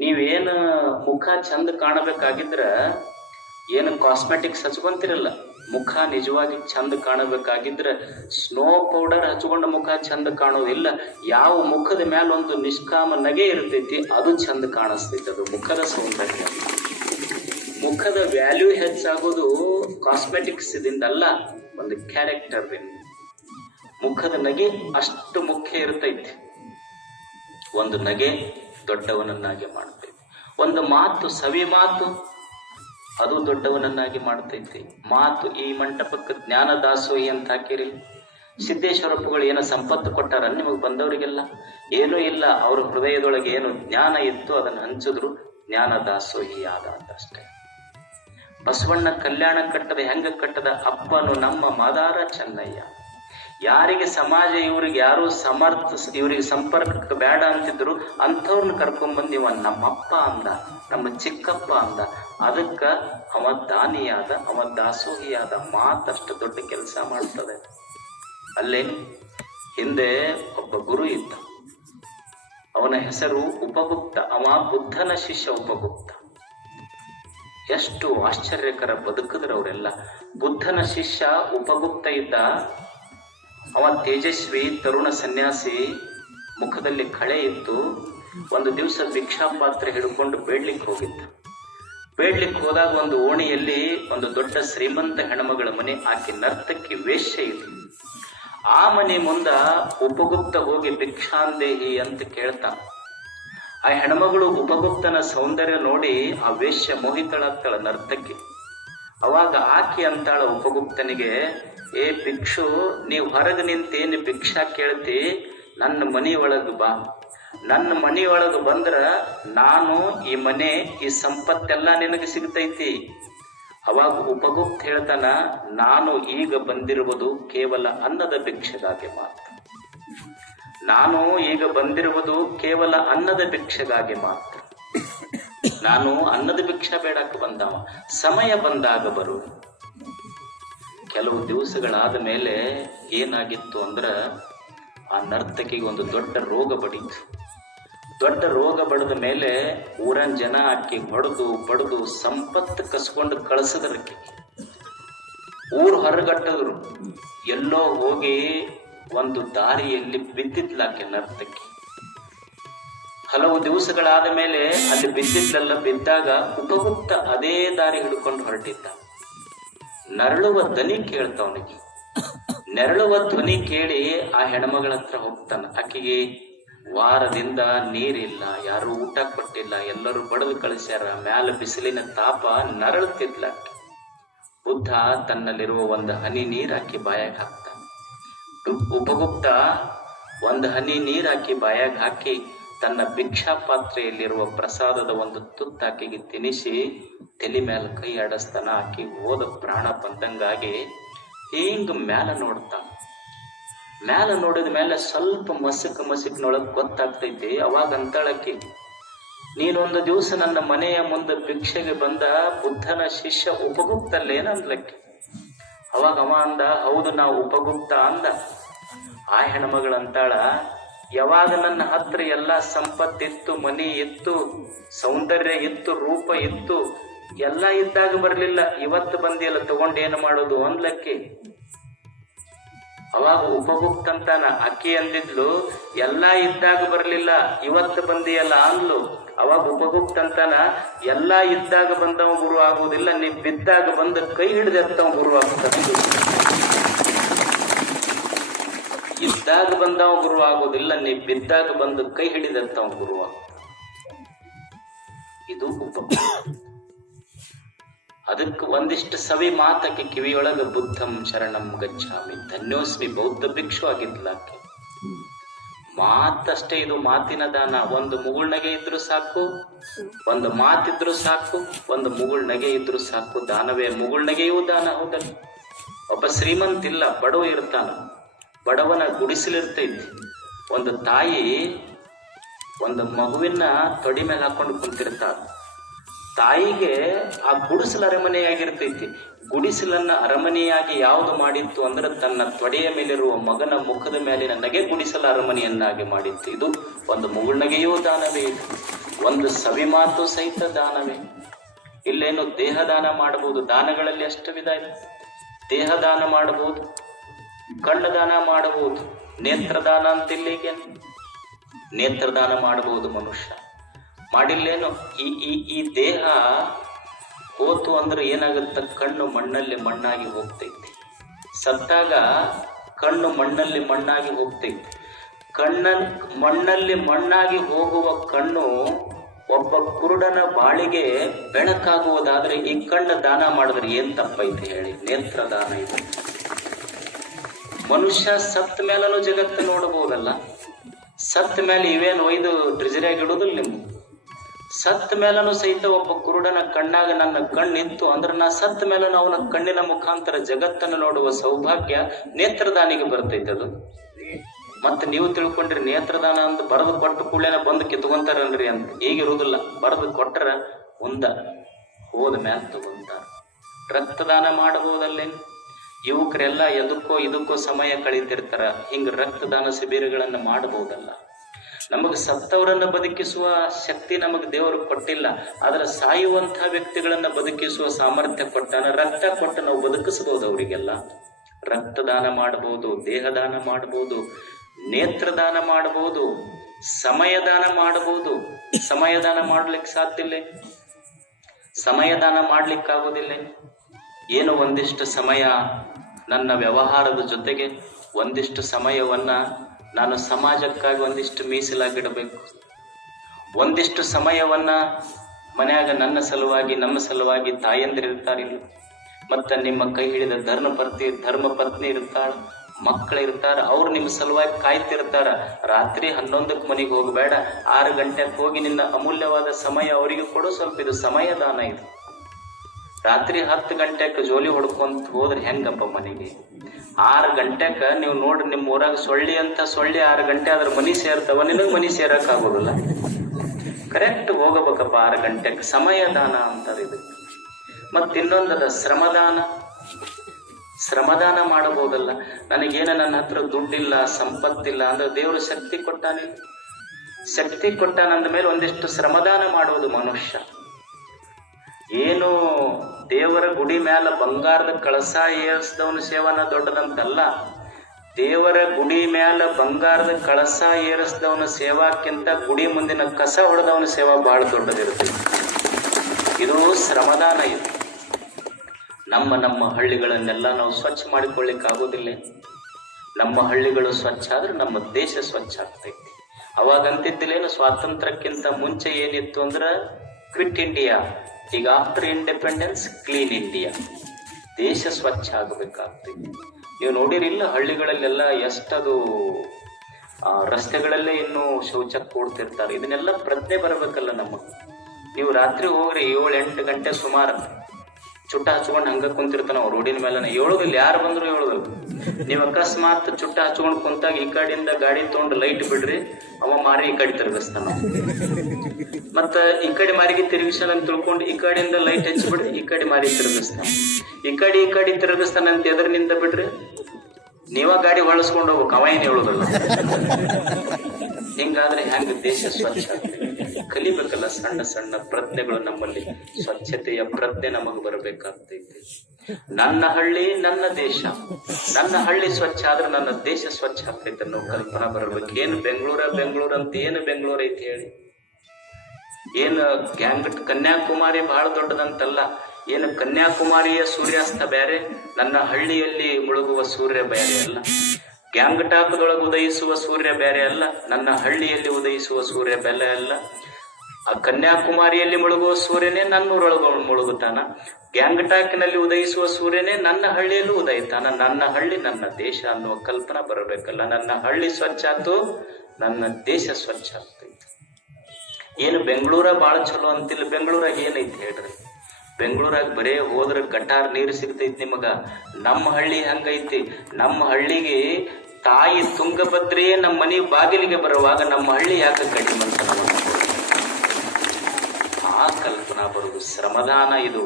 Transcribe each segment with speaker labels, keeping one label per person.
Speaker 1: ನೀವೇನು ಮುಖ ಚಂದ ಕಾಣಬೇಕಾಗಿದ್ರ ಏನು ಕಾಸ್ಮೆಟಿಕ್ಸ್ ಹಚ್ಕೊಂತಿರಲ್ಲ ಮುಖ ನಿಜವಾಗಿ ಚಂದ ಕಾಣಬೇಕಾಗಿದ್ರೆ ಸ್ನೋ ಪೌಡರ್ ಹಚ್ಕೊಂಡ ಮುಖ ಚಂದ ಕಾಣೋದಿಲ್ಲ. ಯಾವ ಮುಖದ ಮೇಲೆ ಒಂದು ನಿಷ್ಕಾಮ ನಗೆ ಇರ್ತೈತಿ, ಅದು ಚಂದ ಕಾಣಿಸ್ತೈತಿ ಅದು ಮುಖದ ಸೌಂದರ್ಯ. ಮುಖದ ವ್ಯಾಲ್ಯೂ ಹೆಚ್ಚಾಗೋದು ಕಾಸ್ಮೆಟಿಕ್ಸ್ ಅಲ್ಲ ಒಂದು ಕ್ಯಾರೆಕ್ಟರ್ ಮುಖದ ನಗೆ ಅಷ್ಟು ಮುಖ್ಯ ಇರ್ತೈತಿ. ಒಂದು ನಗೆ ದೊಡ್ಡವನನ್ನಾಗಿ ಮಾಡ್ತೈತಿ ಒಂದು ಮಾತು, ಸವಿ ಮಾತು, ಅದು ದೊಡ್ಡವನನ್ನಾಗಿ ಮಾಡ್ತೈತಿ ಮಾತು ಈ ಮಂಟಪಕ್ಕೆ ಜ್ಞಾನ ದಾಸೋಹಿ ಅಂತ ಹಾಕಿರಿ. ಸಿದ್ದೇಶ್ವರಪ್ಪಗಳು ಏನೋ ಸಂಪತ್ತು ಕೊಟ್ಟಾರ ನಿಮಗೆ ಬಂದವರಿಗೆಲ್ಲ? ಏನೂ ಇಲ್ಲ, ಅವ್ರ ಹೃದಯದೊಳಗೆ ಏನು ಜ್ಞಾನ ಇತ್ತು ಅದನ್ನು ಹಂಚಿದ್ರು ಜ್ಞಾನ ದಾಸೋಹಿ ಆದ ಅಂತಷ್ಟೇ ಬಸವಣ್ಣ ಕಲ್ಯಾಣ ಕಟ್ಟದ, ಹೆಂಗ ಕಟ್ಟದ? ಅಪ್ಪನು ನಮ್ಮ ಮಾದಾರ ಚೆನ್ನಯ್ಯ. ಯಾರಿಗೆ ಸಮಾಜ, ಇವ್ರಿಗೆ ಯಾರು ಸಮರ್ಥ, ಇವರಿಗೆ ಸಂಪರ್ಕ ಬೇಡ ಅಂತಿದ್ರು, ಅಂಥವ್ರನ್ನ ಕರ್ಕೊಂಡ್ಬಂದು ಇವ ನಮ್ಮಪ್ಪ ಅಂದ, ನಮ್ಮ ಚಿಕ್ಕಪ್ಪ ಅಂದ. ಅದಕ್ಕ ಅವ ದಾನಿಯಾದ, ಅವ ದಾಸೋಹಿಯಾದ ಮಾತಷ್ಟು ದೊಡ್ಡ ಕೆಲಸ ಮಾಡ್ತದೆ. ಅಲ್ಲೇ ಹಿಂದೆ ಒಬ್ಬ ಗುರು ಇದ್ದ. ಅವನ ಹೆಸರು ಉಪಗುಪ್ತ, ಅವ ಬುದ್ಧನ ಶಿಷ್ಯ ಉಪಗುಪ್ತ. ಎಷ್ಟು ಆಶ್ಚರ್ಯಕರ ಬದುಕಿದ್ರು ಅವರೆಲ್ಲ. ಬುದ್ಧನ ಶಿಷ್ಯ ಉಪಗುಪ್ತ ಇದ್ದ ಅವ ತೇಜಸ್ವಿ ತರುಣ ಸನ್ಯಾಸಿ, ಮುಖದಲ್ಲಿ ಕಳೆ ಇತ್ತು. ಒಂದು ದಿವಸ ಭಿಕ್ಷಾ ಪಾತ್ರೆ ಹಿಡ್ಕೊಂಡು ಬೇಡ್ಲಿಕ್ಕೆ ಹೋಗಿದ್ದ. ಬೇಡ್ಲಿಕ್ಕೆ ಹೋದಾಗ ಒಂದು ಓಣಿಯಲ್ಲಿ ಒಂದು ದೊಡ್ಡ ಶ್ರೀಮಂತ ಹೆಣ್ಮಗಳ ಮನೆ ಆಕೆ ನರ್ತಕ್ಕೆ ವೇಷ್ಯ ಇತ್ತು ಆ ಮನೆ ಮುಂದ ಉಪಗುಪ್ತ ಹೋಗಿ ಭಿಕ್ಷಾಂದೇಹಿ ಅಂತ ಕೇಳ್ತಾ ಆ ಹೆಣ್ಮಗಳು ಉಪಗುಪ್ತನ ಸೌಂದರ್ಯ ನೋಡಿ ಆ ವೇಷ್ಯ ಮೋಹಿತಳಾಗ್ತಾಳ ನರ್ತಕಿ. ಅವಾಗ ಆಕೆ ಅಂತಾಳ ಉಪಗುಪ್ತನಿಗೆ, ಏ ಭಿಕ್ಷು, ನೀವು ಹೊರಗೆ ನಿಂತೇನು ಭಿಕ್ಷಾ ಕೇಳ್ತಿ? ನನ್ನ ಮನೆಯೊಳಗೆ ಬಾ. ನನ್ನ ಮನೆಯೊಳಗೆ ಬಂದ್ರ ನಾನು, ಈ ಮನೆ, ಈ ಸಂಪತ್ತೆಲ್ಲ ನಿನಗೆ ಸಿಗ್ತೈತಿ. ಅವಾಗ ಉಪಗುಪ್ತ ಹೇಳ್ತಾನ, ನಾನು ಈಗ ಬಂದಿರುವುದು ಕೇವಲ ಅನ್ನದ ಭಿಕ್ಷೆಗಾಗಿ ಮಾತ್ರ. ನಾನು ಈಗ ಬಂದಿರುವುದು ಕೇವಲ ಅನ್ನದ ಭಿಕ್ಷೆಗಾಗಿ ಮಾತ್ರ. ನಾನು ಅನ್ನದ ಭಿಕ್ಷೆ ಬೇಡಕ್ಕೆ ಬಂದವ. ಸಮಯ ಬಂದಾಗ ಬರು. ಕೆಲವು ದಿವಸಗಳಾದ ಮೇಲೆ ಏನಾಗಿತ್ತು ಅಂದ್ರ ಆ ನರ್ತಕಿಗೆ ಒಂದು ದೊಡ್ಡ ರೋಗ ಬಡಿತು. ದೊಡ್ಡ ರೋಗ ಬಡದ ಮೇಲೆ ಊರನ್ ಜನ ಆಕೆ ಹೊಡೆದು ಬಡದು ಸಂಪತ್ತು ಕಸ್ಕೊಂಡು ಕಳಿಸಿದ್ರಕ್ಕೆ ಊರು ಹೊರಗಟ್ಟದ್ರು. ಎಲ್ಲೋ ಹೋಗಿ ಒಂದು ದಾರಿಯಲ್ಲಿ ಬಿದ್ದಿದ್ಲಾಕೆ ನರ್ತಕಿ. ಹಲವು ದಿವಸಗಳಾದ ಮೇಲೆ ಅಲ್ಲಿ ಬಿದ್ದಿದ್ದೆಲ್ಲ ಬಿದ್ದಾಗ ಉಪಗುಪ್ತ ಅದೇ ದಾರಿ ಹಿಡ್ಕೊಂಡು ಹೊರಟಿದ್ದ. ನರಳುವ ದನಿ ಕೇಳ್ತವನಿಗೆ ನೆರಳುವ ಧ್ವನಿ ಕೇಳಿ ಆ ಹೆಣ್ಮಗಳ ಹತ್ರ ಹೋಗ್ತಾನ. ಆಕೆಗೆ ವಾರದಿಂದ ನೀರಿಲ್ಲ, ಯಾರು ಊಟ ಕೊಟ್ಟಿಲ್ಲ, ಎಲ್ಲರೂ ಬಡದು ಕಳಿಸ್ಯಾರ, ಮ್ಯಾಲ ಬಿಸಿಲಿನ ತಾಪ ನರಳುತ್ತಿದ್ಲ. ಬುದ್ಧ ತನ್ನಲ್ಲಿರುವ ಒಂದು ಹನಿ ನೀರ್ ಹಾಕಿ ಬಾಯಾಗ ಹಾಕ್ತಾನೆ. ಉಪಗುಪ್ತ ಒಂದು ಹನಿ ನೀರ್ ಹಾಕಿ ಬಾಯಾಗ ಹಾಕಿ ತನ್ನ ಭಿಕ್ಷಾ ಪಾತ್ರೆಯಲ್ಲಿರುವ ಪ್ರಸಾದದ ಒಂದು ತುತ್ತಾಕಿಗೆ ತಿನಿಸಿ ತಲೆ ಮ್ಯಾಲ ಕೈ ಆಡಸ್ತಾನ. ಆಕಿ ಹೋದ ಪ್ರಾಣ ಬಂದಂಗಾಗಿ ಹಿಂಗ ಮ್ಯಾಲ ನೋಡ್ತಾನ. ಮ್ಯಾಲ ನೋಡಿದ ಮೇಲೆ ಸ್ವಲ್ಪ ಮಸಕ್ ಮಸಕ್ನೊಳಗ್ ಗೊತ್ತಾಗ್ತೈತಿ. ಅವಾಗ ಅಂತಳಕ್ಕೆ, ನೀನೊಂದು ದಿವಸ ನನ್ನ ಮನೆಯ ಮುಂದೆ ಭಿಕ್ಷೆಗೆ ಬಂದ ಬುದ್ಧನ ಶಿಷ್ಯ ಉಪಗುಪ್ತಲ್ಲೇನಂದ್ಲಕ್ಕೆ ಅವಾಗ ಅವ ಅಂದ, ಹೌದು ನಾವು ಉಪಗುಪ್ತ ಅಂದ. ಆ ಹೆಣ್ಮಗಳಂತಾಳ ಯಾವಾಗ ನನ್ನ ಹತ್ರ ಎಲ್ಲ ಸಂಪತ್ತಿತ್ತು ಮನಿ ಇತ್ತು, ಸೌಂದರ್ಯ ಇತ್ತು, ರೂಪ ಇತ್ತು, ಎಲ್ಲ ಇದ್ದಾಗ ಬರಲಿಲ್ಲ. ಇವತ್ತು ಬಂದಿಲ್ಲ ಏನು ಮಾಡೋದು ಅಂದ್ಲಕ್ಕೆ. ಅವಾಗ ಉಪಭುಕ್ತಂತಾನ ಅಕ್ಕಿ ಅಂದಿದ್ಲು, ಎಲ್ಲ ಇದ್ದಾಗ ಬರಲಿಲ್ಲ. ಇವತ್ತು ಬಂದಿಯಲ್ಲ ಅಂದ್ಲು. ಅವಾಗ ಉಪಭುಕ್ತಂತಾನ ಎಲ್ಲ ಇದ್ದಾಗ ಬಂದವ ಗುರು ಆಗುವುದಿಲ್ಲ, ನೀ ಬಿದ್ದಾಗ ಬಂದು ಕೈ ಹಿಡಿದೆತ್ತವ ಗುರು ಆಗ್ತಾನೆ ಇದ್ದಾಗ ಬಂದವ ಗುರು ಆಗೋದಿಲ್ಲ, ನೀ ಬಿದ್ದಾಗ ಬಂದು ಕೈ ಹಿಡಿದಂತ ಗುರು. ಇದು ಉಪಕಾರ ಅದಕ್ಕೆ ಒಂದಿಷ್ಟು ಸವಿ ಮಾತಕ್ಕೆ ಕಿವಿಯೊಳಗ ಬುದ್ಧಂ ಶರಣಂ ಗಚ್ಚಾಮಿ ಧನ್ಯೋಸ್ಮಿ ಬೌದ್ಧ ಭಿಕ್ಷು ಆಗಿದ್ಲಾಕೆ. ಮಾತಷ್ಟೇ ಇದು ಮಾತಿನ ದಾನ. ಒಂದು ಮುಗುಳ್ನಗೆ ಇದ್ರು ಸಾಕು, ಒಂದು ಮಾತಿದ್ರು ಸಾಕು, ಒಂದು ಮುಗುಳ್ನಗೆ ಇದ್ರು ಸಾಕು. ದಾನವೇ ಮುಗುಳ್ನಗೆಯೂ ದಾನ, ಹೌದಲ್ಲ? ಒಬ್ಬ ಶ್ರೀಮಂತ ಇಲ್ಲ ಬಡವ ಇರ್ತಾನ. ಬಡವನ ಗುಡಿಸಲಿರ್ತೈತಿ ಒಂದು ತಾಯಿ ಒಂದು ಮಗುವಿನ ತೊಡಿ ಮೇಲೆ ಹಾಕೊಂಡು ಕುಂತಿರ್ತಾಳ. ತಾಯಿಗೆ ಆ ಗುಡಿಸಲ ಅರಮನೆಯಾಗಿರ್ತೈತಿ. ಗುಡಿಸಲನ್ನ ಅರಮನೆಯಾಗಿ ಯಾವುದು ಮಾಡಿತ್ತು ಅಂದ್ರೆ ತನ್ನ ತೊಡೆಯ ಮೇಲಿರುವ ಮಗನ ಮುಖದ ಮೇಲಿನ ನಗೆ ಗುಡಿಸಲ ಅರಮನೆಯನ್ನಾಗಿ ಮಾಡಿತ್ತು. ಇದು ಒಂದು ಮುಗುಳ್ನಗೆಯೂ ದಾನವೇ ಇದು. ಒಂದು ಸವಿ ಮಾತು ಸಹಿತ ದಾನವೇ. ಇಲ್ಲೇನು ದೇಹದಾನ ಮಾಡಬಹುದು. ದಾನಗಳಲ್ಲಿ ಎಷ್ಟು ವಿಧ ಇದೆ. ದೇಹದಾನ ಮಾಡಬಹುದು. ಕಣ್ಣು ದಾನ ಮಾಡಬಹುದು, ನೇತ್ರದಾನ ಅಂತ ಇಲ್ಲಿಗೆ ನೇತ್ರದಾನ ಮಾಡಬಹುದು ಮನುಷ್ಯ. ಮಾಡಿಲ್ಲೇನು? ಈ ಈ ಈ ದೇಹ ಹೋತು ಅಂದ್ರೆ ಏನಾಗುತ್ತೆ? ಕಣ್ಣು ಮಣ್ಣಲ್ಲಿ ಮಣ್ಣಾಗಿ ಹೋಗ್ತೈತಿ. ಸತ್ತಾಗ ಕಣ್ಣು ಮಣ್ಣಲ್ಲಿ ಮಣ್ಣಾಗಿ ಹೋಗ್ತೈತಿ. ಕಣ್ಣ ಮಣ್ಣಲ್ಲಿ ಮಣ್ಣಾಗಿ ಹೋಗುವ ಕಣ್ಣು ಒಬ್ಬ ಕುರುಡನ ಬಾಳಿಗೆ ಬೆಳಕಾಗುವುದಾದ್ರೆ ಈ ಕಣ್ಣು ದಾನ ಮಾಡಿದ್ರೆ ಏನ್ ತಪ್ಪೈತೆ ಹೇಳಿ? ನೇತ್ರ ದಾನ ಇದು. ಮನುಷ್ಯ ಸತ್ ಮೇಲೂ ಜಗತ್ತು ನೋಡಬಹುದಲ್ಲ? ಸತ್ ಮೇಲೆ ಇವೇನು ಒಯ್ದು ಡ್ರಿಜರಿಯಾಗಿ ಇಡೋದಿಲ್ಲ ನಿಮ್ಗೆ? ಸತ್ ಮೇಲೂ ಸಹಿತ ಒಬ್ಬ ಕುರುಡನ ಕಣ್ಣಾಗ ನನ್ನ ಕಣ್ಣಿತ್ತು ಅಂದ್ರೆ ನಾ ಸತ್ತ ಮೇಲೂ ಅವನ ಕಣ್ಣಿನ ಮುಖಾಂತರ ಜಗತ್ತನ್ನು ನೋಡುವ ಸೌಭಾಗ್ಯ ನೇತ್ರದಾನಿಗೆ ಬರ್ತೈತೆ ಅದು. ಮತ್ತೆ ನೀವು ತಿಳ್ಕೊಂಡ್ರಿ, ನೇತ್ರದಾನ ಅಂತ ಬರೆದು ಕೊಟ್ಟು ಕೂಡಲೇನ ಬಂದು ಕಿತ್ಕೊಂತಾರನ್ರಿ ಅಂತ. ಈಗಿರುವುದಿಲ್ಲ ಬರೆದು ಕೊಟ್ರ ಮುಂದ ಹೋದ ಮ್ಯಾಲ ತಗೊಂತಾರ. ರಕ್ತದಾನ ಮಾಡಬಹುದಲ್ಲೇ ಯುವಕರೆಲ್ಲ ಎದಕ್ಕೋ ಇದಕ್ಕೋ ಸಮಯ ಕಳೀತಿರ್ತಾರ ಹಿಂಗ ರಕ್ತದಾನ ಶಿಬಿರಗಳನ್ನ ಮಾಡಬಹುದಲ್ಲ. ನಮಗ್ ಸತ್ತವರನ್ನ ಬದುಕಿಸುವ ಶಕ್ತಿ ನಮಗ್ ದೇವರು ಕೊಟ್ಟಿಲ್ಲ. ಆದ್ರೆ ಸಾಯುವಂತ ವ್ಯಕ್ತಿಗಳನ್ನ ಬದುಕಿಸುವ ಸಾಮರ್ಥ್ಯ ಕೊಟ್ಟಾನ, ರಕ್ತ ಕೊಟ್ಟು ನಾವು ಬದುಕಿಸಬಹುದು ಅವರಿಗೆಲ್ಲ. ರಕ್ತದಾನ ಮಾಡಬಹುದು, ದೇಹದಾನ ಮಾಡಬಹುದು, ನೇತ್ರದಾನ ಮಾಡಬಹುದು, ಸಮಯದಾನ ಮಾಡಬಹುದು. ಸಮಯದಾನ ಮಾಡ್ಲಿಕ್ಕೆ ಸಾಧ್ಯ ಇಲ್ಲ. ಸಮಯದಾನ ಮಾಡ್ಲಿಕ್ಕಾಗೋದಿಲ್ಲ. ಏನು ಒಂದಿಷ್ಟು ಸಮಯ ನನ್ನ ವ್ಯವಹಾರದ ಜೊತೆಗೆ ಒಂದಿಷ್ಟು ಸಮಯವನ್ನ ನಾನು ಸಮಾಜಕ್ಕಾಗಿ ಒಂದಿಷ್ಟು ಮೀಸಲಾಗಿಡಬೇಕು. ಒಂದಿಷ್ಟು ಸಮಯವನ್ನ ಮನೆಯಾಗ ನನ್ನ ಸಲುವಾಗಿ, ನಮ್ಮ ಸಲುವಾಗಿ ತಾಯಂದಿರಿರ್ತಾರಿಲ್ಲ ಮತ್ತೆ ನಿಮ್ಮ ಕೈ ಹಿಡಿದ ಧರ್ಮ ಪತ್ನಿ ಧರ್ಮ ಪತ್ನಿ ಇರ್ತಾಳ, ಮಕ್ಕಳು ಇರ್ತಾರ, ಅವ್ರು ನಿಮ್ಮ ಸಲುವಾಗಿ ಕಾಯ್ತಿರ್ತಾರ. ರಾತ್ರಿ ಹನ್ನೊಂದಕ್ಕೆ ಮನೆಗೆ ಹೋಗಬೇಡ, ಆರು ಗಂಟೆಗೆ ಹೋಗಿ ನಿನ್ನ ಅಮೂಲ್ಯವಾದ ಸಮಯ ಅವರಿಗೆ ಕೊಡೋ, ಸ್ವಲ್ಪ ಇದು ಸಮಯದಾನ ಇದು. ರಾತ್ರಿ ಹತ್ತು ಗಂಟೆಗೆ ಜೋಲಿ ಹೊಡ್ಕೊಂತ ಹೋದ್ರೆ ಹೆಂಗಪ್ಪ ಮನೆಗೆ? ಆರು ಗಂಟೆಕ ನೀವು ನೋಡ್ರಿ ನಿಮ್ಮ ಊರಾಗ ಸೊಳ್ಳಿ ಅಂತ ಸೊಳ್ಳಿ ಆರು ಗಂಟೆ ಆದ್ರೆ ಮನಿ ಸೇರ್ತಾವ, ನಿನಗೆ ಮನಿ ಸೇರಕ್ ಆಗೋದಿಲ್ಲ. ಕರೆಕ್ಟ್ ಹೋಗಬೇಕಪ್ಪ ಆರು ಗಂಟೆಗೆ ಸಮಯದಾನ ಅಂತಾರೆ ಇದು. ಮತ್ತೆ ಇನ್ನೊಂದದ ಶ್ರಮದಾನ. ಶ್ರಮದಾನ ಮಾಡಬಹುದಲ್ಲ. ನನಗೇನ ನನ್ನ ಹತ್ರ ದುಡ್ಡಿಲ್ಲ, ಸಂಪತ್ತಿಲ್ಲ ಅಂದ್ರೆ ದೇವರು ಶಕ್ತಿ ಕೊಟ್ಟಾನೆ. ಶಕ್ತಿ ಕೊಟ್ಟಾನಂದ ಮೇಲೆ ಒಂದಿಷ್ಟು ಶ್ರಮದಾನ ಮಾಡುವುದು ಮನುಷ್ಯ. ಏನು ದೇವರ ಗುಡಿ ಮ್ಯಾಲ ಬಂಗಾರದ ಕಳಸ ಏರಿಸಿದವನ ಸೇವನ ದೊಡ್ಡದಂತಲ್ಲ, ದೇವರ ಗುಡಿ ಮ್ಯಾಲ ಬಂಗಾರದ ಕಳಸ ಏರಿಸಿದವನ ಸೇವಾಕ್ಕಿಂತ ಗುಡಿ ಮುಂದಿನ ಕಸ ಹೊಡೆದವನ ಸೇವಾ ಬಹಳ ದೊಡ್ಡದಿರುತ್ತೆ. ಇದು ಶ್ರಮದಾನ ಇದು. ನಮ್ಮ ನಮ್ಮ ಹಳ್ಳಿಗಳನ್ನೆಲ್ಲ ನಾವು ಸ್ವಚ್ಛ ಮಾಡಿಕೊಳ್ಳಿಕ್ ಆಗೋದಿಲ್ಲ ನಮ್ಮ ಹಳ್ಳಿಗಳು ಸ್ವಚ್ಛ ಆದ್ರೆ ನಮ್ಮ ದೇಶ ಸ್ವಚ್ಛ ಆಗ್ತೈತಿ. ಅವಾಗಂತಿದ್ದಲೇನು ಸ್ವಾತಂತ್ರ್ಯಕ್ಕಿಂತ ಮುಂಚೆ ಏನಿತ್ತು ಅಂದ್ರೆ ಕ್ವಿಟ್ ಇಂಡಿಯಾ. ಈಗ ಆಫ್ಟರ್ ಇಂಡಿಪೆಂಡೆನ್ಸ್ ಕ್ಲೀನ್ ಇಂಡಿಯಾ ದೇಶ ಸ್ವಚ್ಛ ಆಗಬೇಕಾಗ್ತದೆ. ನೀವು ನೋಡಿರಿಲ್ಲ ಹಳ್ಳಿಗಳಲ್ಲೆಲ್ಲ ಎಷ್ಟದು ರಸ್ತೆಗಳಲ್ಲೇ ಇನ್ನು ಶೌಚ ಕೂಡ್ತಿರ್ತಾರೆ ಇದನ್ನೆಲ್ಲ ಪ್ರಜ್ಞೆ ಬರಬೇಕಲ್ಲ ನಮಗೆ. ನೀವು ರಾತ್ರಿ ಹೋಗ್ರಿ ಏಳು ಎಂಟು ಗಂಟೆ ಸುಮಾರು. ಚುಟ್ಟ ಹಚ್ಕೊಂಡು ಹಂಗ ಕುಂತಿರ್ತಾನ ರೋಡಿನ ಮೇಲೆ ಹೇಳುದಿಲ್ಲ ಯಾರು ಬಂದ್ರು ಹೇಳುದಿಲ್ಲ ನೀವು ಅಕಸ್ಮಾತ್ ಚುಟ್ಟ ಹಚ್ಕೊಂಡು ಕುಂತಾಗ ಈ ಕಡೆಯಿಂದ ಗಾಡಿ ತಗೊಂಡು ಲೈಟ್ ಬಿಡ್ರಿ, ಅವ ಮಾರಿ ಈ ಕಡೆ ತಿರುಗಿಸ್ತಾನ. ಮತ್ತ ಈ ಕಡೆ ಮಾರಿಗೆ ತಿರುಗಿಸ್ತಾನ ಅಂತ ತಿಳ್ಕೊಂಡು ಈ ಕಡೆಯಿಂದ ಲೈಟ್ ಹಚ್ಚಿಬಿಡ್ರಿ ಈ ಕಡೆ ಮಾರಿ ತಿರುಗಿಸ್ತಾನ. ಈ ಕಡೆ ಈ ಕಡೆ ತಿರುಗಿಸ್ತಾನ ಅಂತ ಎದರ್ನಿಂದ ಬಿಡ್ರಿ ನೀವ ಗಾಡಿ ಹೊಳಸ್ಕೊಂಡು ಹೋಗ್ಬೇಕು, ಅವ ಏನ್ ಹೇಳುದಲ್ಲ ಹಿಂಗಾದ್ರೆ ಹೆಂಗ ದೇಶ ಸ್ವಚ್ಛ? ಕಲಿಬೇಕಲ್ಲ ಸಣ್ಣ ಸಣ್ಣ ಪ್ರಜ್ಞೆಗಳು ನಮ್ಮಲ್ಲಿ. ಸ್ವಚ್ಛತೆಯ ಪ್ರಜ್ಞೆ ನಮಗೆ ಬರಬೇಕಾಗ್ತೈತಿ. ನನ್ನ ಹಳ್ಳಿ ನನ್ನ ದೇಶ. ನನ್ನ ಹಳ್ಳಿ ಸ್ವಚ್ಛ ಆದ್ರೆ ನನ್ನ ದೇಶ ಸ್ವಚ್ಛ ಆಗ್ತೈತೆ ಅನ್ನೋ ಕಲ್ಪನಾ ಬರಬೇಕು. ಏನ್ ಬೆಂಗಳೂರ ಬೆಂಗಳೂರು ಅಂತ ಏನು ಬೆಂಗಳೂರು ಐತಿ ಹೇಳಿ? ಏನು ಗ್ಯಾಂಗ್ ಕನ್ಯಾಕುಮಾರಿ ಬಹಳ ದೊಡ್ಡದಂತಲ್ಲ, ಏನು ಕನ್ಯಾಕುಮಾರಿಯ ಸೂರ್ಯಾಸ್ತ ಬೇರೆ ನನ್ನ ಹಳ್ಳಿಯಲ್ಲಿ ಮುಳುಗುವ ಸೂರ್ಯ ಬೇರೆ ಅಲ್ಲ. ಗ್ಯಾಂಗ್ಟಾಕ್ದೊಳಗೆ ಉದಯಿಸುವ ಸೂರ್ಯ ಬೇರೆ ಅಲ್ಲ, ನನ್ನ ಹಳ್ಳಿಯಲ್ಲಿ ಉದಯಿಸುವ ಸೂರ್ಯ ಬೆಲೆ ಅಲ್ಲ. ಆ ಕನ್ಯಾಕುಮಾರಿಯಲ್ಲಿ ಮುಳುಗುವ ಸೂರ್ಯನೇ ನನ್ನೂರೊಳಗ ಮುಳುಗುತ್ತಾನ. ಗ್ಯಾಂಗ್ಟಾಕ್ನಲ್ಲಿ ಉದಯಿಸುವ ಸೂರ್ಯನೇ ನನ್ನ ಹಳ್ಳಿಯಲ್ಲೂ ಉದಯಿತಾನ. ನನ್ನ ಹಳ್ಳಿ ನನ್ನ ದೇಶ ಅನ್ನುವ ಕಲ್ಪನೆ ಬರಬೇಕಲ್ಲ. ನನ್ನ ಹಳ್ಳಿ ಸ್ವಚ್ಛ ಆತು ನನ್ನ ದೇಶ ಸ್ವಚ್ಛ ಆಗ್ತೈತಿ ಏನು ಬೆಂಗಳೂರ ಬಾಳ ಚಲೋ ಅಂತಿಲ್ಲ. ಬೆಂಗಳೂರಾಗ ಏನೈತಿ ಹೇಳ್ರಿ? ಬೆಂಗಳೂರಾಗ ಬರೇ ಹೋದ್ರ ಗಟಾರ್ ನೀರು ಸಿಗ್ತೈತಿ ನಿಮಗ. ನಮ್ಮ ಹಳ್ಳಿ ಹಂಗೈತಿ. ನಮ್ಮ ಹಳ್ಳಿಗೆ ತಾಯಿ ತುಂಗಭದ್ರೆಯೇ ನಮ್ಮ ಮನೆ ಬಾಗಿಲಿಗೆ ಬರುವಾಗ ನಮ್ಮ ಹಳ್ಳಿ ಯಾಕೆ ಕಡಿಮೆ ಆ ಕಲ್ಪನಾ ಬರುವುದು ಶ್ರಮದಾನ ಇದು.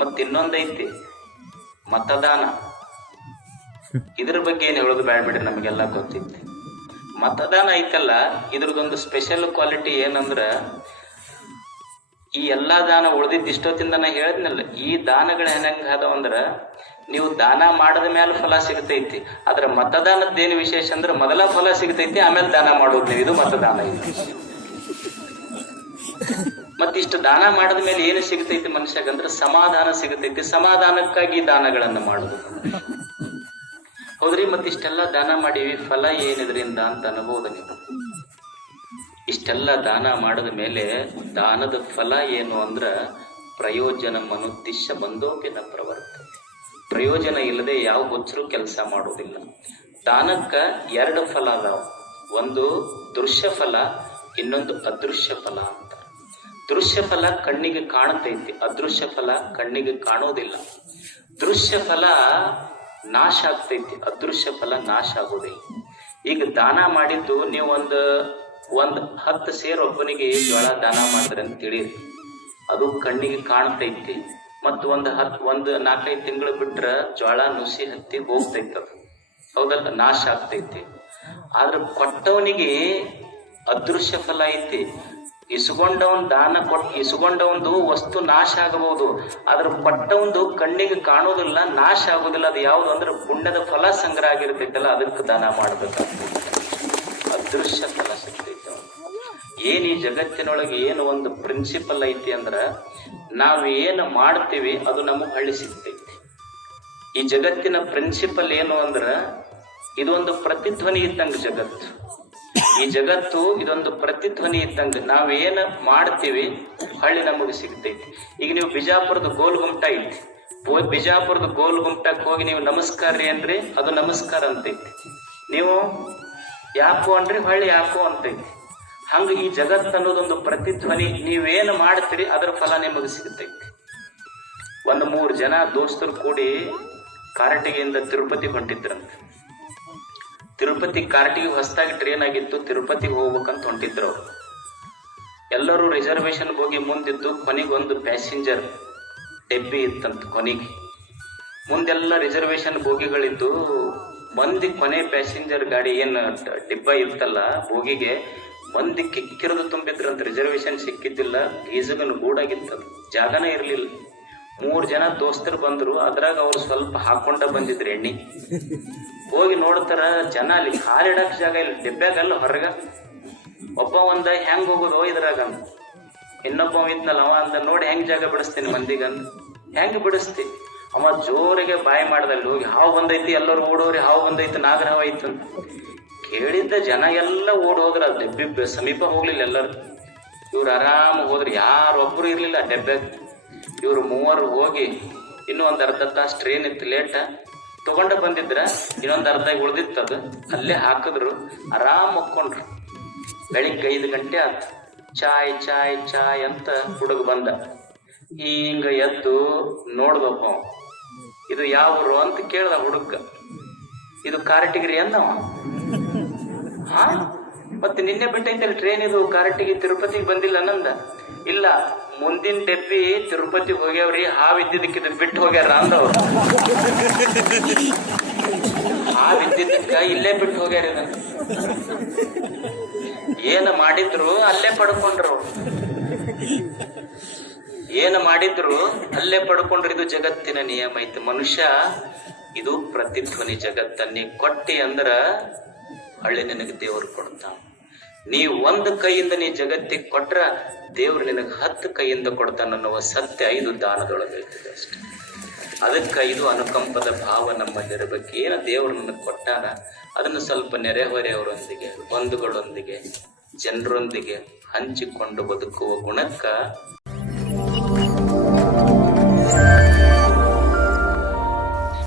Speaker 1: ಮತ್ತಿನ್ನೊಂದೈತಿ ಮತದಾನ. ಇದ್ರ ಬಗ್ಗೆ ಏನು ಹೇಳೋದು ಬೇಡ ಬಿಡ್ರಿ ನಮಗೆಲ್ಲ ಗೊತ್ತೈತಿ. ಮತದಾನ ಐತಲ್ಲ, ಇದ್ರದೊಂದು ಸ್ಪೆಷಲ್ ಕ್ವಾಲಿಟಿ ಏನಂದ್ರ, ಈ ಎಲ್ಲಾ ದಾನ ಉಳಿದಿದ್ದ ಇಷ್ಟೊತ್ತಿಂದ ನಾ ಹೇಳಿದ್ನಲ್ಲ, ಈ ದಾನಗಳು ಹೆಂಗ ಅದಾವ ಅಂದ್ರ, ನೀವು ದಾನ ಮಾಡದ ಮೇಲೆ ಫಲ ಸಿಗತೈತಿ ಮತದಾನದ ಏನ್ ವಿಶೇಷ ಅಂದ್ರ ಮೊದಲ ಫಲ ಸಿಗತೈತಿ, ಆಮೇಲೆ ದಾನ ನೀವು. ಇದು ಮತದಾನ ಇದು ಮತ್ತಿಷ್ಟು ದಾನ ಮಾಡಿದ ಮೇಲೆ ಏನು ಸಿಗತೈತಿ ಮನುಷ್ಯಗಂದ್ರ, ಸಮಾಧಾನ ಸಿಗತೈತಿ, ಸಮಾಧಾನಕ್ಕಾಗಿ ದಾನಗಳನ್ನ ಮಾಡುದು ಹೌದ್ರಿ ಮತ್ತಿಷ್ಟೆಲ್ಲ ದಾನ ಮಾಡೀವಿ, ಫಲ ಏನಿದ್ರಿಂದ ಅಂತ ಅನ್ಬೋದು ನೀವು? ಇಷ್ಟೆಲ್ಲ ದಾನ ಮಾಡಿದ ಮೇಲೆ ದಾನದ ಫಲ ಏನು ಅಂದ್ರ ಪ್ರಯೋಜನ ಮನುತಿಷ್ಯ ಬಂದೋಪಿನ ಪ್ರವರ್ತ ಪ್ರಯೋಜನ ಇಲ್ಲದೆ ಯಾವ ಹುಚ್ಚರು ಕೆಲಸ ಮಾಡೋದಿಲ್ಲ. ದಾನಕ್ಕ ಎರಡು ಫಲ ಅದಾವ. ಒಂದು ದೃಶ್ಯ ಫಲ, ಇನ್ನೊಂದು ಅದೃಶ್ಯ ಫಲ ಅಂತ. ದೃಶ್ಯ ಫಲ ಕಣ್ಣಿಗೆ ಕಾಣತೈತಿ, ಅದೃಶ್ಯ ಫಲ ಕಣ್ಣಿಗೆ ಕಾಣೋದಿಲ್ಲ. ದೃಶ್ಯ ಫಲ ನಾಶ ಆಗ್ತೈತಿ, ಅದೃಶ್ಯ ಫಲ ನಾಶ ಆಗೋದೆ. ಈಗ ದಾನ ಮಾಡಿದ್ದು ನೀವು ಒಂದು ಒಂದು ಹತ್ತು ಸೇರ್ ಒಬ್ಬನಿಗೆ ಜೋಳ ದಾನ ಮಾಡಿದ್ರೆ ಅಂತ ತಿಳಿರಿ ಅದು ಕಣ್ಣಿಗೆ ಕಾಣ್ತೈತಿ ಮತ್ತು ಒಂದು ಹತ್ತು ಒಂದು ನಾಲ್ಕೈದು ತಿಂಗಳು ಬಿಟ್ರ ಜೋಳ ನುಸಿ ಹತ್ತಿ ಹೋಗ್ತೈತಿ ಅದು. ಹೌದಲ್ಲ? ನಾಶ ಆಗ್ತೈತಿ. ಆದ್ರೆ ಕೊಟ್ಟವನಿಗೆ ಅದೃಶ್ಯ ಫಲ ಐತಿ. ಇಸ್ಕೊಂಡವನ್ ದಾನ ಕೊಟ್ ಇಸ್ಕೊಂಡವಂದು ವಸ್ತು ನಾಶ ಆಗಬಹುದು. ಅದ್ರ ಪಟ್ಟವೊಂದು ಕಣ್ಣಿಗೆ ಕಾಣೋದಿಲ್ಲ, ನಾಶ ಆಗೋದಿಲ್ಲ. ಅದು ಯಾವುದು ಅಂದ್ರೆ ಪುಣ್ಯದ ಫಲ ಸಂಗ್ರಹ ಆಗಿರ್ತೈತಲ್ಲ, ಅದಕ್ಕೆ ದಾನ ಮಾಡ್ಬೇಕಾಗ್ತದೆ. ಅದೃಶ್ಯ ಫಲ ಸಿಗ್ತೈತೆ ಏನು ಈ ಜಗತ್ತಿನೊಳಗೆ ಏನು ಒಂದು ಪ್ರಿನ್ಸಿಪಲ್ ಐತಿ ಅಂದ್ರ, ನಾವು ಏನು ಮಾಡ್ತೀವಿ, ಅದು ನಮಗೆ ಹಳ್ಳಿ ಸಿಗ್ತೈತಿ. ಈ ಜಗತ್ತಿನ ಪ್ರಿನ್ಸಿಪಲ್ ಏನು ಅಂದ್ರ, ಇದೊಂದು ಪ್ರತಿಧ್ವನಿ ಇದ್ದಂಗೆ ಜಗತ್ತು. ಈ ಜಗತ್ತು ಇದೊಂದು ಪ್ರತಿಧ್ವನಿ ಇದ್ದಂಗೆ ನಾವೇನ ಮಾಡ್ತೀವಿ ಹಳ್ಳಿ ನಮಗೆ ಸಿಗ್ತೈತಿ. ಈಗ ನೀವು ಬಿಜಾಪುರದ ಗೋಲ್ ಗುಮ್ಟ ಐತಿ ಬಿಜಾಪುರದ ಗೋಲ್ ಹೋಗಿ ನೀವು ನಮಸ್ಕಾರ ರೀ ಅನ್ರಿ ಅದು ನಮಸ್ಕಾರ ಅಂತೈತಿ ನೀವು ಯಾಕೋ ಅನ್ರಿ ಹೊಳ್ಳಿ ಯಾಕೋ ಅಂತೈತಿ ಹಂಗ ಈ ಜಗತ್ತು ಅನ್ನೋದೊಂದು ಪ್ರತಿಧ್ವನಿ ನೀವೇನು ಮಾಡ್ತೀರಿ ಅದರ ಫಲ ನಿಮಗೆ ಸಿಗ್ತೈತಿ. ಒಂದು ಮೂರು ಜನ ದೋಸ್ತರು ಕೂಡಿ ಕಾರಟಿಗೆಯಿಂದ ತಿರುಪತಿ ಹೊಂಟಿದ್ರಂತೆ. ತಿರುಪತಿ ಕಾರ್ಟಿಗೆ ಹೊಸದಾಗಿ ಟ್ರೈನ್ ಆಗಿತ್ತು ತಿರುಪತಿಗೆ ಹೋಗ್ಬೇಕಂತ ಹೊಂಟಿದ್ರು ಅವರು. ಎಲ್ಲರೂ ರಿಸರ್ವೇಶನ್ ಹೋಗಿ ಮುಂದಿದ್ದು ಕೊನೆಗೊಂದು ಪ್ಯಾಸೆಂಜರ್ ಡೆಬ್ಬಿ ಇತ್ತಂತ ಕೊನೆಗೆ. ಮುಂದೆಲ್ಲ ರಿಸರ್ವೇಶನ್ ಬೋಗಿಗಳಿದ್ದು ಮಂದಿ ಕೊನೆ ಪ್ಯಾಸೆಂಜರ್ ಗಾಡಿ ಏನು ಡಿಬ್ಬ ಇತ್ತಲ್ಲ, ಬೋಗಿಗೆ ಮಂದಿ ತುಂಬಿದ್ರು ಅಂತ ರಿಸರ್ವೇಶನ್ ಸಿಕ್ಕಿದ್ದಿಲ್ಲ, ಗೀಜಗನ್ ಗೂಡಾಗಿತ್ತದು ಜಾಗನೇ ಇರಲಿಲ್ಲ. ಮೂರು ಜನ ದೋಸ್ತರು ಬಂದರು, ಅದ್ರಾಗ ಅವ್ರು ಸ್ವಲ್ಪ ಹಾಕೊಂಡ ಬಂದಿದ್ರು ಎಣ್ಣಿ. ಹೋಗಿ ನೋಡ್ತಾರ ಜನ ಅಲ್ಲಿ ಕಾಲಿಡಕ್ ಜಾಗ ಇಲ್ಲ, ಡಿಬ್ಬ್ಯಾಗಲ್ಲ ಹೊರಗ. ಒಬ್ಬ ಒಂದ ಹೆಂಗ್ ಹೋಗೋದು ಇದ್ರಾಗ. ಇನ್ನೊಬ್ಬ ಇದ್ನಲ್ಲ, ಅವ ಅಂದ, ನೋಡಿ ಹೆಂಗ್ ಜಾಗ ಬಿಡಿಸ್ತೀನಿ ಮಂದಿಗಂದ ಹೆಂಗ್ ಬಿಡಿಸ್ತಿ? ಅವ ಜೋರಿಗೆ ಬಾಯಿ ಮಾಡ್ದಲ್ಲಿ ಹೋಗಿ, ಹಾವು ಬಂದೈತಿ, ಎಲ್ಲರೂ ಓಡೋರಿ, ಹಾವು ಬಂದೈತಿ, ನಾಗರ ಅಂತ ಕೇಳಿದ್ದ ಜನ ಎಲ್ಲ ಓಡ್ ಹೋದ್ರ, ಡೆಬ್ಬಿ ಸಮೀಪ ಹೋಗ್ಲಿಲ್ಲ ಎಲ್ಲರೂ. ಇವ್ರು ಆರಾಮ ಹೋದ್ರು ಯಾರೊಬ್ರು ಇರ್ಲಿಲ್ಲ ಡೆಬ್ಬೆ ಇವ್ರು ಮೂವರು ಹೋಗಿ, ಇನ್ನೂ ಒಂದು ಅರ್ಧ ತಾಸು ಟ್ರೈನ್ ಇತ್ತು ಲೇಟ ತಗೊಂಡ ಬಂದಿದ್ರ ಇನ್ನೊಂದು ಅರ್ಧ ಉಳ್ದಿತ್ತದು ಅಲ್ಲೇ ಹಾಕಿದ್ರು, ಆರಾಮ್ ಒಪ್ಕೊಂಡ್ರು ಬೆಳಿಗ್ಗೆ ಐದು ಗಂಟೆ ಆತು ಚಾಯ್ ಚಾಯ್ ಚಾಯ್ ಅಂತ ಹುಡುಗ ಬಂದ. ಹಿಂಗ ಎದ್ದು ನೋಡ್ಬೇಕ ಅವ. ಇದು ಯಾವ ಊರು ಅಂತ ಕೇಳ್ದ ಹುಡುಗ. ಇದು ಕಾರಟಿಗಿರಿ ಅಂದವ ಹಾ ಮತ್ತೆ ನಿನ್ನೆ ಬಿಟ್ಟೈತಲ್ಲ ಟ್ರೈನ್ ಇದು ಕರೆಕ್ಟಿಗೆ ತಿರುಪತಿಗೆ ಬಂದಿಲ್ಲ ನಂದ. ಇಲ್ಲ, ಮುಂದಿನ ಡೆಬ್ಬಿ ತಿರುಪತಿಗೆ ಹೋಗ್ಯಾವ್ರಿ, ಹಾವ್ ಇದ್ದಿದ್ದಕ್ಕೆ ಇದು ಬಿಟ್ಟು ಹೋಗ್ಯಾರ ಅಂದವ್ರು ಆ ಇದ್ದಿದ್ದಕ್ಕ ಇಲ್ಲೇ ಬಿಟ್ಟು ಹೋಗ್ಯಾರ ಇದನ್ನ ಏನು ಮಾಡಿದ್ರು ಅಲ್ಲೇ ಪಡ್ಕೊಂಡ್ರು. ಏನ ಏನು ಮಾಡಿದ್ರು ಅಲ್ಲೇ ಪಡ್ಕೊಂಡ್ರು ಇದು ಜಗತ್ತಿನ ನಿಯಮ ಐತಿ. ಮನುಷ್ಯ ಇದು ಪ್ರತಿಧ್ವನಿ ಜಗತ್ತನ್ನೇ ಕೊಟ್ಟಿ ಅಂದ್ರ ಹಳ್ಳಿ ನಿನಗೆ ದೇವರು ಕೊಡ್ತಾನ. ನೀ ಒಂದು ಕೈಯಿಂದ ನೀ ಜಗತ್ತಿಗೆ ಕೊಟ್ರ ದೇವ್ರು ನಿನಗೆ ಹತ್ತು ಕೈಯಿಂದ ಕೊಡ್ತಾನ ಅನ್ನುವ ಸತ್ಯ ಐದು ದಾನದೊಳಗೆ ಇರ್ತದೆ ಅಷ್ಟೇ. ಅದಕ್ಕೆ ಇದು ಅನುಕಂಪದ ಭಾವ ನಮ್ಮಲ್ಲಿರಬೇಕು. ಏನು ದೇವರು ನನಗೆ ಕೊಟ್ಟಾನ, ಅದನ್ನು ಸ್ವಲ್ಪ ನೆರೆಹೊರೆಯವರೊಂದಿಗೆ, ಬಂಧುಗಳೊಂದಿಗೆ, ಜನರೊಂದಿಗೆ ಹಂಚಿಕೊಂಡು ಬದುಕುವ ಗುಣಕ್ಕ